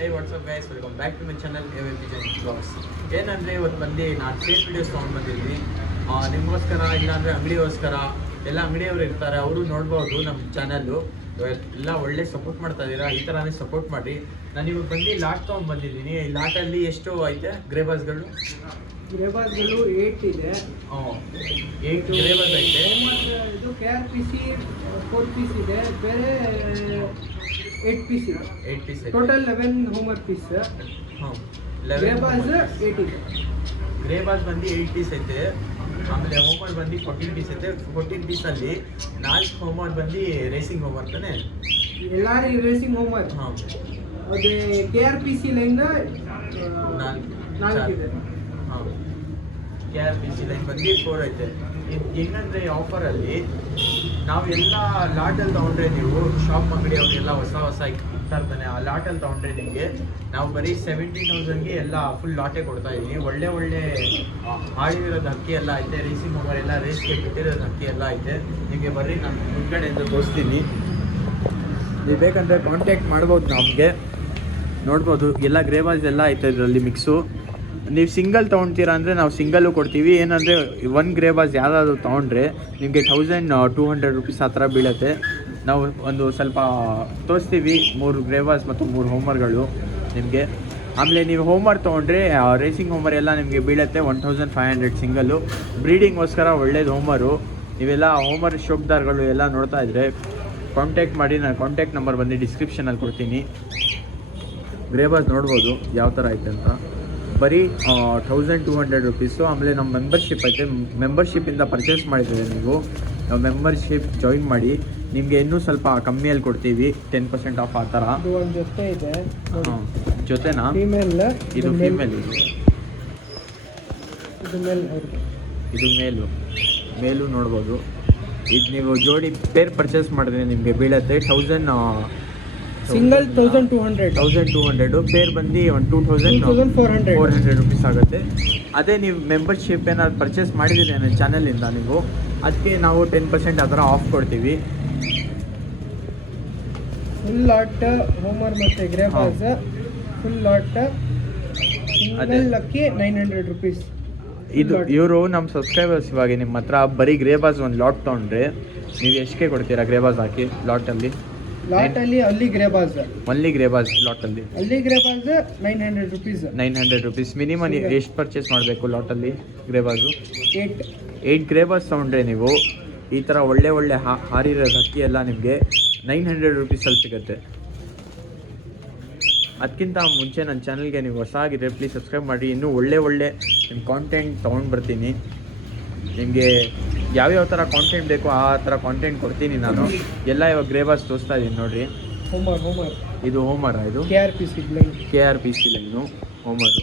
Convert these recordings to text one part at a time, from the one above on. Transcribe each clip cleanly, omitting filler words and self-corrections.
Hey, what's up guys, welcome back to my channel AVP Jain Vlogs. ಏನಂದರೆ ಇವತ್ತು ಬಂದು ನಾನು ಸೇಲ್ ವೀಡಿಯೋಸ್ ತೊಗೊಂಡು ಬಂದಿದ್ದೀನಿ ನಿಮಗೋಸ್ಕರ, ಇಲ್ಲಾಂದರೆ ಅಂಗಡಿಗೋಸ್ಕರ. ಎಲ್ಲ ಅಂಗಡಿಯವರು ಇರ್ತಾರೆ, ಅವರು ನೋಡ್ಬೋದು ನಮ್ಮ ಚಾನಲ್ಲು. ಎಲ್ಲ ಒಳ್ಳೆ ಸಪೋರ್ಟ್ ಮಾಡ್ತಾ ಇದ್ದೀರಾ, ಈ ಥರನೇ ಸಪೋರ್ಟ್ ಮಾಡಿ. ನಾನು ಇವಾಗ ಬಂದು ಲಾಟ್ ತೊಗೊಂಡು ಬಂದಿದ್ದೀನಿ. ಈ ಲಾಟಲ್ಲಿ ಎಷ್ಟು ಐತೆ ಗ್ರೇಬಾಸ್ಗಳು? 8 ಇದೆ. 8 ಗ್ರೇಬಾಸ್ ಐತೆ. ಇದು KRPC 4 ಪೀಸ್ ಇದೆ, ಬೇರೆ 8 ಪೀಸ್ ಇದೆ. 8 ಪೀಸ್ ಟೋಟಲ್ 11 ಹೋಮ್ವರ್ಕ್ ಪೀಸ್. ಗ್ರೇಬಾಸ್ 8 ಇದೆ. ಗ್ರೇಬಾಸ್ ಬಂದು 8 ಪೀಸ್ ಐತೆ. ಆಮೇಲೆ ಹೋಮ್ವರ್ಕ್ ಬಂದು 14 ಪೀಸ್ ಐತೆ. 14 ಪೀಸಲ್ಲಿ 4 ಹೋಮ್ವರ್ಕ್ ಬಂದು ರೇಸಿಂಗ್ ಹೋಮ್ವರ್ಕ್ ತಾನೆ, ಎಲ್ಲಾರು ರೇಸಿಂಗ್ ಹೋಮ್ವರ್ಕ್. ಅದೇ KRPC ಲೈನ್ 4 ಇದೆ. KRPC ಲೈನ್ ಬಂದು 4 ಐತೆ. ಏನಂದರೆ ಆಫರಲ್ಲಿ ನಾವು ಎಲ್ಲ ಲಾಟಲ್ಲಿ ತೊಗೊಂಡ್ರೆ, ನೀವು ಶಾಪ್ ಅಂಗಡಿ ಅವರೆಲ್ಲ ಹೊಸ ಇರ್ತಾ ಇರ್ತಾನೆ, ಆ ಲಾಟಲ್ಲಿ ತೊಗೊಂಡ್ರೆ ನಿಮಗೆ ನಾವು ಬರೀ 17,000ಗೆ ಎಲ್ಲ ಫುಲ್ ಲಾಟೇ ಕೊಡ್ತಾ ಇದ್ದೀನಿ. ಒಳ್ಳೆ ಹಾಳಿರೋದು ಅಕ್ಕಿ ಎಲ್ಲ ಐತೆ, ರೇಸಿಂಗ್ ಹೋಮರ್ ಎಲ್ಲ ರೇಸ್ಗೆ ಬಿಟ್ಟಿರೋದು ಅಕ್ಕಿ ಎಲ್ಲ ಐತೆ. ನಿಮಗೆ ಬರ್ರಿ ನಾನು ಮುಂದ್ಗಡೆಯಿಂದ ತೋರಿಸ್ತೀನಿ. ನೀವು ಬೇಕಂದರೆ ಕಾಂಟ್ಯಾಕ್ಟ್ ಮಾಡ್ಬೋದು, ನಮಗೆ ನೋಡ್ಬೋದು. ಎಲ್ಲ ಗ್ರೇಬಾಸ್ ಎಲ್ಲ ಐತೆ ಇದರಲ್ಲಿ ಮಿಕ್ಸು. ನೀವು ಸಿಂಗಲ್ ತೊಗೊಳ್ತೀರಾ ಅಂದರೆ ನಾವು ಸಿಂಗಲ್ಲು ಕೊಡ್ತೀವಿ. ಏನಂದರೆ 1 ಗ್ರೇಬಾಸ್ ಯಾವುದಾದ್ರು ತೊಗೊಂಡ್ರೆ ನಿಮಗೆ 1200 ರುಪೀಸ್ ಆ ಥರ ಬೀಳುತ್ತೆ. ನಾವು ಒಂದು ಸ್ವಲ್ಪ ತೋರಿಸ್ತೀವಿ, 3 ಗ್ರೇಬಾಸ್ ಮತ್ತು 3 ಹೋಮರ್ಗಳು ನಿಮಗೆ. ಆಮೇಲೆ ನೀವು ಹೋಮರ್ ತೊಗೊಂಡ್ರೆ ರೇಸಿಂಗ್ ಹೋಮರ್ ಎಲ್ಲ ನಿಮಗೆ ಬೀಳುತ್ತೆ 1500 ಸಿಂಗಲ್ಲು. ಬ್ರೀಡಿಂಗೋಸ್ಕರ ಒಳ್ಳೇದು ಹೋಮರು. ನೀವೆಲ್ಲ ಹೋಮರ್ ಶೋಕ್ದಾರ್ಗಳು ಎಲ್ಲ ನೋಡ್ತಾ ಇದ್ದರೆ ಕಾಂಟ್ಯಾಕ್ಟ್ ಮಾಡಿ. ನಾನು ಕಾಂಟ್ಯಾಕ್ಟ್ ನಂಬರ್ ಬಂದು ಡಿಸ್ಕ್ರಿಪ್ಷನಲ್ಲಿ ಕೊಡ್ತೀನಿ. ಗ್ರೇಬಾಸ್ ನೋಡ್ಬೋದು ಯಾವ ಥರ ಐತೆ ಅಂತ. ಬರೀ 1200 ರುಪೀಸು. ಆಮೇಲೆ ನಮ್ಮ ಮೆಂಬರ್ಶಿಪ್ ಐತೆ, ಮೆಂಬರ್ಶಿಪ್ಪಿಂದ ಪರ್ಚೇಸ್ ಮಾಡಿದ್ದೀವಿ. ನೀವು ಮೆಂಬರ್ಶಿಪ್ ಜಾಯಿನ್ ಮಾಡಿ, ನಿಮಗೆ ಇನ್ನೂ ಸ್ವಲ್ಪ ಕಮ್ಮಿಯಲ್ಲಿ ಕೊಡ್ತೀವಿ, 10% ಆಫ್ ಆ ಥರ. ಒಂದು ಜೊತೆ ಇದೆ, ಜೊತೆನಾ? ಫೀಮೇಲ್. ಇದು ಫೀಮೇಲ್, ಇದು ಮೇಲು ನೋಡ್ಬೋದು. ಇದು ನೀವು ಜೋಡಿ ಪೇರ್ ಪರ್ಚೇಸ್ ಮಾಡಿದ್ರೆ ನಿಮಗೆ ಬೀಳುತ್ತೆ ಸಿಂಗಲ್ 1200, ಪೇರ್ ಬಂದು 2400 ರುಪೀಸ್ ಆಗುತ್ತೆ. ಅದೇ ನೀವು ಮೆಂಬರ್ಶಿಪ್ ಏನಾದ್ರು ಪರ್ಚೇಸ್ ಮಾಡಿದ್ದೀರಿ ನನ್ನ ಚಾನಲಿಂದ, ನೀವು ಅದಕ್ಕೆ ನಾವು 10% ಅದರ ಆಫ್ ಕೊಡ್ತೀವಿ. ಫುಲ್ ಲಾಟ್ ಹೋಮರ್ ಮತ್ತು ಗ್ರೇಬಾಸ್ ಫುಲ್ ಲಾಟ್ ಸಿಂಗಲ್ ಅಕ್ಕಿ 900 ರುಪೀಸ್. ಇದು ಇವರು ನಮ್ಮ ಸಬ್ಸ್ಕ್ರೈಬರ್ಸ್. ಇವಾಗ ನಿಮ್ಮ ಹತ್ರ ಬರೀ ಗ್ರೇಬಾಸ್ ಒಂದು ಲಾಟ್ ತೊಗೊಂಡ್ರೆ ನೀವು ಎಷ್ಟಕ್ಕೆ ಕೊಡ್ತೀರಾ? ಗ್ರೇಬಾಸ್ ಹಾಕಿ ಲಾಟಲ್ಲಿ ಅಲ್ಲಿ ಗ್ರೇಬಾಸ್ ಲಾಟಲ್ಲಿ 900 ರುಪೀಸ್. 900 rupees minimum. ಎಷ್ಟು ಪರ್ಚೇಸ್ ಮಾಡಬೇಕು ಲಾಟಲ್ಲಿ ಗ್ರೇಬಾಸು? 8 ಗ್ರೇಬಾಸ್ ತೊಗೊಂಡ್ರೆ ನೀವು ಈ ಥರ ಒಳ್ಳೆ ಹಾರಿರೋ ಅಕ್ಕಿ ಎಲ್ಲ ನಿಮಗೆ 900 ರುಪೀಸಲ್ಲಿ ಸಿಗುತ್ತೆ. ಅದಕ್ಕಿಂತ ಮುಂಚೆ ನನ್ನ ಚಾನಲ್ಗೆ ನೀವು ಹೊಸ ಆಗಿದ್ರೆ ಪ್ಲೀಸ್ ಸಬ್ಸ್ಕ್ರೈಬ್ ಮಾಡಿ. ಇನ್ನೂ ಒಳ್ಳೆ ನಿಮ್ಮ ಕಾಂಟೆಂಟ್ ತೊಗೊಂಡು ಬರ್ತೀನಿ. ನಿಮಗೆ ಯಾವ್ಯಾವ ಥರ ಕಾಂಟೆಂಟ್ ಬೇಕು ಆ ಥರ ಕಾಂಟೆಂಟ್ ಕೊಡ್ತೀನಿ ನಾನು. ಎಲ್ಲ ಇವಾಗ ಗ್ರೇಬಾಸ್ ತೋರಿಸ್ತಾ ಇದ್ದೀನಿ ನೋಡಿರಿ. ಹೋಮರ್ ಇದು ಹೋಮರಾ? ಇದು KRPC ಲೈನು ಹೋಮರು.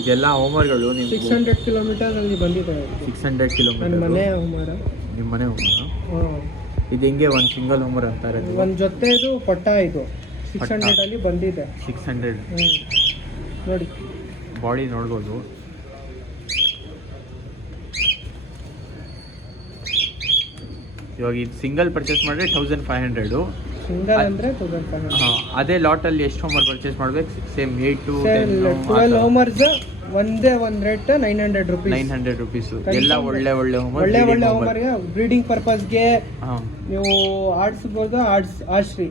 ಇದೆಲ್ಲ ಹೋಮರ್ಗಳು ನಿಮ್ಮ 600 ಕಿಲೋಮೀಟರಲ್ಲಿ ಬಂದಿದೆ. 600 ಕಿಲೋಮೀಟರ್ ನಿಮ್ಮ ಮನೆ ಹೋಮರ. ಇದು ಹೆಂಗೆ ಒಂದು ಸಿಂಗಲ್ ಹೋಮರ್ ಅಂತಾರೆ? ಒಂದು ಜೊತೆ ಇದು ಪಟ್ಟ, ಇದು 600 ಅಲ್ಲಿ ಬಂದಿದೆ. 600 ನೋಡಿ, ಬಾಡಿ ನೋಡ್ಬೋದು. ಇವಾಗ ಇದು ಸಿಂಗಲ್ ಪರ್ಚೇಸ್ ಮಾಡಿದ್ರೆ 1500. ಸಿಂಗಲ್ ಅಂದರೆ 1500. ಅದೇ ಲಾಟಲ್ಲಿ ಎಷ್ಟು ಹೋಮರ್ ಪರ್ಚೇಸ್ ಮಾಡ್ಬೇಕು? ಸೇಮ್ 8 to 12 ಹೋಮರ್ಸ್ ಒಂದೇ ಒಂದು ರೇಟ್ 900 ರುಪೀಸ್. 900 ರುಪೀಸು. ಎಲ್ಲ ಒಳ್ಳೆ ಹೋಮರ್, ಒಳ್ಳೆ ಹೋಮರ್ಗೆ ಬ್ರೀಡಿಂಗ್ ಪರ್ಪಸ್ಗೆ ನೀವು ಆಡಿಸ್ಬೋದು, ಆಡ್ಸ್ರಿ,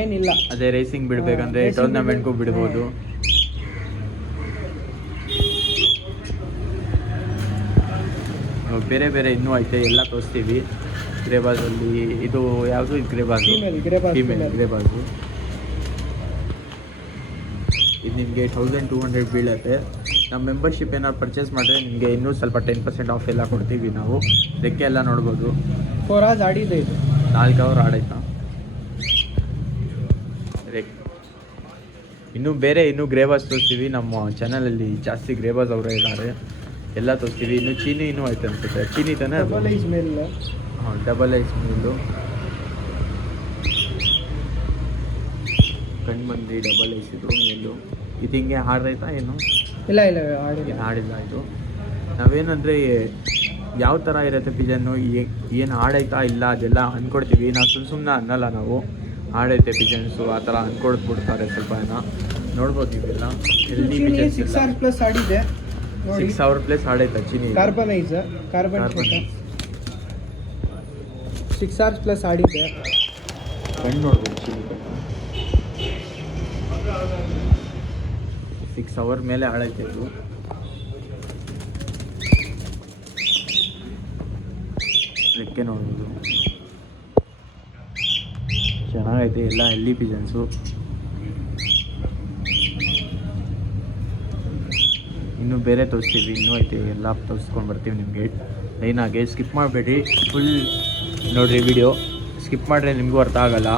ಏನಿಲ್ಲ. ಅದೇ ರೇಸಿಂಗ್ ಬಿಡಬೇಕಂದ್ರೆ ಟೂರ್ನಮೆಂಟ್ಗೂ ಬಿಡ್ಬೋದು. ಬೇರೆ ಇನ್ನೂ ಐತೆ, ಎಲ್ಲ ತೋರಿಸ್ತೀವಿ. ಗ್ರೇಬಾಸಲ್ಲಿ ಇದು ಯಾವುದು? ಇದು ಗ್ರೇಬಾಸು, ಫೀಮೇಲ್ ಗ್ರೇಬಾಸು. ಇದು ನಿಮಗೆ 1200 ಬೀಳುತ್ತೆ. ನಮ್ಮ ಮೆಂಬರ್ಶಿಪ್ ಏನಾದ್ರು ಪರ್ಚೇಸ್ ಮಾಡಿದ್ರೆ ನಿಮಗೆ ಇನ್ನೂ ಸ್ವಲ್ಪ 10% ಆಫ್ ಎಲ್ಲ ಕೊಡ್ತೀವಿ ನಾವು. ರೆಕ್ಕೆ ಎಲ್ಲ ನೋಡ್ಬೋದು. 4 hours ಆಡಿದೆ. ಇದು 4 hour ಆಡಾಯ್ತಾ? ಇನ್ನೂ ಗ್ರೇಬಾಸ್ ತೋರಿಸ್ತೀವಿ. ನಮ್ಮ ಚಾನಲಲ್ಲಿ ಜಾಸ್ತಿ ಗ್ರೇಬಾಸ್ ಅವರೇ ಇದ್ದಾರೆ, ಎಲ್ಲ ತೋರಿಸ್ತೀವಿ. ಇನ್ನೂ ಚೀನಿ ಐತೆ ಅನ್ಸುತ್ತೆ. ಚೀನಿ ತಾನೇ? ಡಬಲ್ ಐಸ್ ಮೇಲು ಕಣ್ಮಂದಿ ಡಬಲ್ ಐಸ್. ಇದು ಮೇಲು ಇದು ಹಿಂಗೆ ಹಾಡೈತಾ ಏನು? ಇಲ್ಲ ಹಾಡಿಲ್ಲ. ಇದು ನಾವೇನಂದರೆ ಯಾವ ಥರ ಇರುತ್ತೆ ಪಿಜನ್ನು, ಏನು ಆಡೈತಾ ಇಲ್ಲ ಅದೆಲ್ಲ ಅಂದ್ಕೊಡ್ತೀವಿ ನಾವು. ಸುಮ್ಮನೆ ಅನ್ನಲ್ಲ ನಾವು. ಆಡೈತೆ ಪಿಜನ್ಸು ಆ ಥರ ಅಂದ್ಕೊಡ್ಬಿಡ್ತಾರೆ ಸ್ವಲ್ಪ ಜನ. ನೋಡ್ಬೋದು ನೀವೆಲ್ಲ ಹೆಲ್ದಿ ಚೀನಿ ಪಿಜನ್ಸ್ 6 hours ಪ್ಲಸ್ ಆಡಿದೆ ನೋಡಿ. 6 hour ಪ್ಲಸ್ ಆಡೈತೆ ಚೀನಿ. ಕಾರ್ಬನ್ 6 hours ಪ್ಲಸ್ ಆಡಿದೆ. ಕಣ್ಣು ನೋಡ್ಬೋದು ಚೀನಿ ಕಣ್ಣು 6 hour ಮೇಲೆ ಆಡೈತೆ ಇದು. ರೆಕ್ಕೆ ನೋಡ್ಬೋದು ಚೆನ್ನಾಗೈತೆ, ಎಲ್ಲ ಹೆಲ್ದಿ ಪಿಜನ್ಸು. ಇನ್ನೂ ಬೇರೆ ತೋರಿಸ್ತೀವಿ, ಇನ್ನೂ ಐತೆ, ಎಲ್ಲ ತೋರಿಸ್ಕೊಂಡು ಬರ್ತೀವಿ ನಿಮಗೆ ಲೈನಾಗೆ. ಸ್ಕಿಪ್ ಮಾಡಬೇಡಿ, ಫುಲ್ ನೋಡಿರಿ ವಿಡಿಯೋ. ಸ್ಕಿಪ್ ಮಾಡಿದ್ರೆ ನಿಮಗೂ ಅರ್ಥ ಆಗಲ್ಲ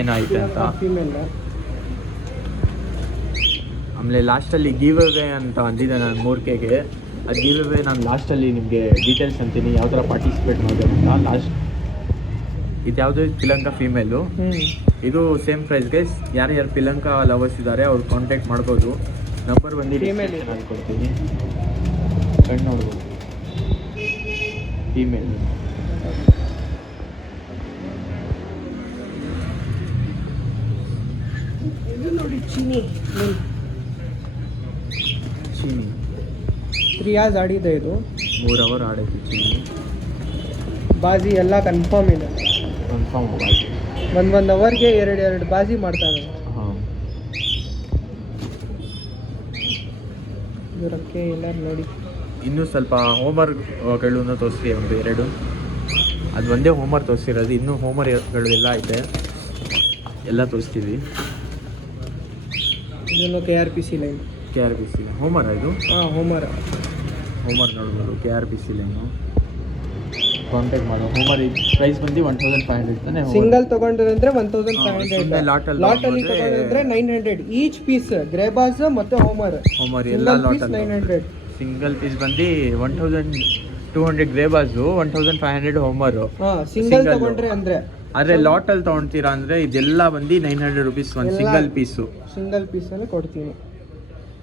ಏನಾಯ್ತು ಅಂತ. ಫೀಮೇಲ್ ಆಮೇಲೆ ಲಾಸ್ಟಲ್ಲಿ ಗಿವ್ ಅವೇ ಅಂತ ಅಂದಿದ್ದೆ ನಾನು 3Kಗೆ. ಅದು ಗಿವ್ ಅವೇ ನಾನು ಲಾಸ್ಟಲ್ಲಿ ನಿಮಗೆ ಡೀಟೇಲ್ಸ್ ಅಂತೀನಿ ಯಾವ ಥರ ಪಾರ್ಟಿಸಿಪೇಟ್ ಮಾಡಬೇಕು ಅಂತ. ಲಾಸ್ಟ್ ಇದು ಯಾವುದು ಪಿಲಂಕ ಫೀಮೇಲು. ಇದು ಸೇಮ್ ಪ್ರೈಸ್ಗೆ ಯಾರ್ಯಾರು ಪಿಲಂಕ ಲವರ್ಸ್ ಇದ್ದಾರೆ ಅವ್ರು ಕಾಂಟ್ಯಾಕ್ಟ್ ಮಾಡ್ಬೋದು. ನಂಬರ್ ಬಂದು Female ಫೀಮೇಲ್ ಕೊಡ್ತೀನಿ. ಕಣ್ಣು ನೋಡ್ಬೋದು ಫೀಮೇಲ್. ಇದು ನೋಡಿ ಚೀನಿ ಚೀನಿ 3 hours ಆಡಿದೆ. ಇದು 3 hour ಆಡೈತಿ ಚೀನಿ. ಬಾಜಿ ಎಲ್ಲ ಕನ್ಫರ್ಮ್ ಇದೆ. ಕನ್ಫರ್ಮ್ ಆಗಿ 1 ಅವರ್ಗೆ 2 ಬಾಜಿ ಮಾಡ್ತಾರೆ. ಹಾಂ ಇದಕ್ಕೆ ಎಲ್ಲರೂ ನೋಡಿ. ಇನ್ನೂ ಸ್ವಲ್ಪ ಹೋಮ್ವರ್ಕ್ಗಳನ್ನು ತೋರಿಸಿ, ಒಂದು 2. ಅದು ಒಂದೇ ಹೋಮ್ವರ್ಕ್ ತೋರಿಸಿರೋದು, ಇನ್ನೂ ಹೋಮ್ವರ್ಕ್ಗಳು ಎಲ್ಲ ಐತೆ, ಎಲ್ಲ ತೋರಿಸ್ತೀವಿ. ಇದನ್ನು KRPC ಲೈನ್. KRPC ಹೋಮ್ವರ್ಕ್ ಇದು. ಹಾಂ ಹೋಮ್ವರ್ಕ್ ನೋಡ್ಬೋದು. KRPC ಲೈನು ಕಾಂಟ್ಯಾಕ್ಟ್ ಮಾಡೋ. ಹೋಮ್ವರ್ಕ್ ಪ್ರೈಸ್ ಬಂದು 1500 ತಾನೆ. ಸಿಂಗಲ್ ತಗೊಂಡ್ರೆ 1500. ಸುಮ್ಮನೆ ಲಾಟಲ್ಲಿ ಲಾಟಲ್ಲಿ ತಗೊಂಡ್ರೆ 900 ಈಚ್ ಪೀಸ್. ಗ್ರೇಬಾಸ್ ಮತ್ತೆ ಹೋಮ್ವರ್ಕ್ ಎಲ್ಲ ಲಾಟಲ್ಲಿ 900. ಸಿಂಗಲ್ ಪೀಸ್ ಬಂದು 1200 ಗ್ರೇಬಾಸು, 1500 ಹೋಮರು. ಸಿಂಗಲ್ ತಗೊಂಡ್ರೆ ಅಂದ್ರೆ. ಆದರೆ ಲಾಟಲ್ಲಿ ತೊಗೊಳ್ತೀರಾ ಅಂದರೆ ಇದೆಲ್ಲ ಬಂದು 900 rupees ಒಂದು ಸಿಂಗಲ್ ಪೀಸು. ಸಿಂಗಲ್ ಪೀಸಲ್ಲಿ ಕೊಡ್ತೀನಿ.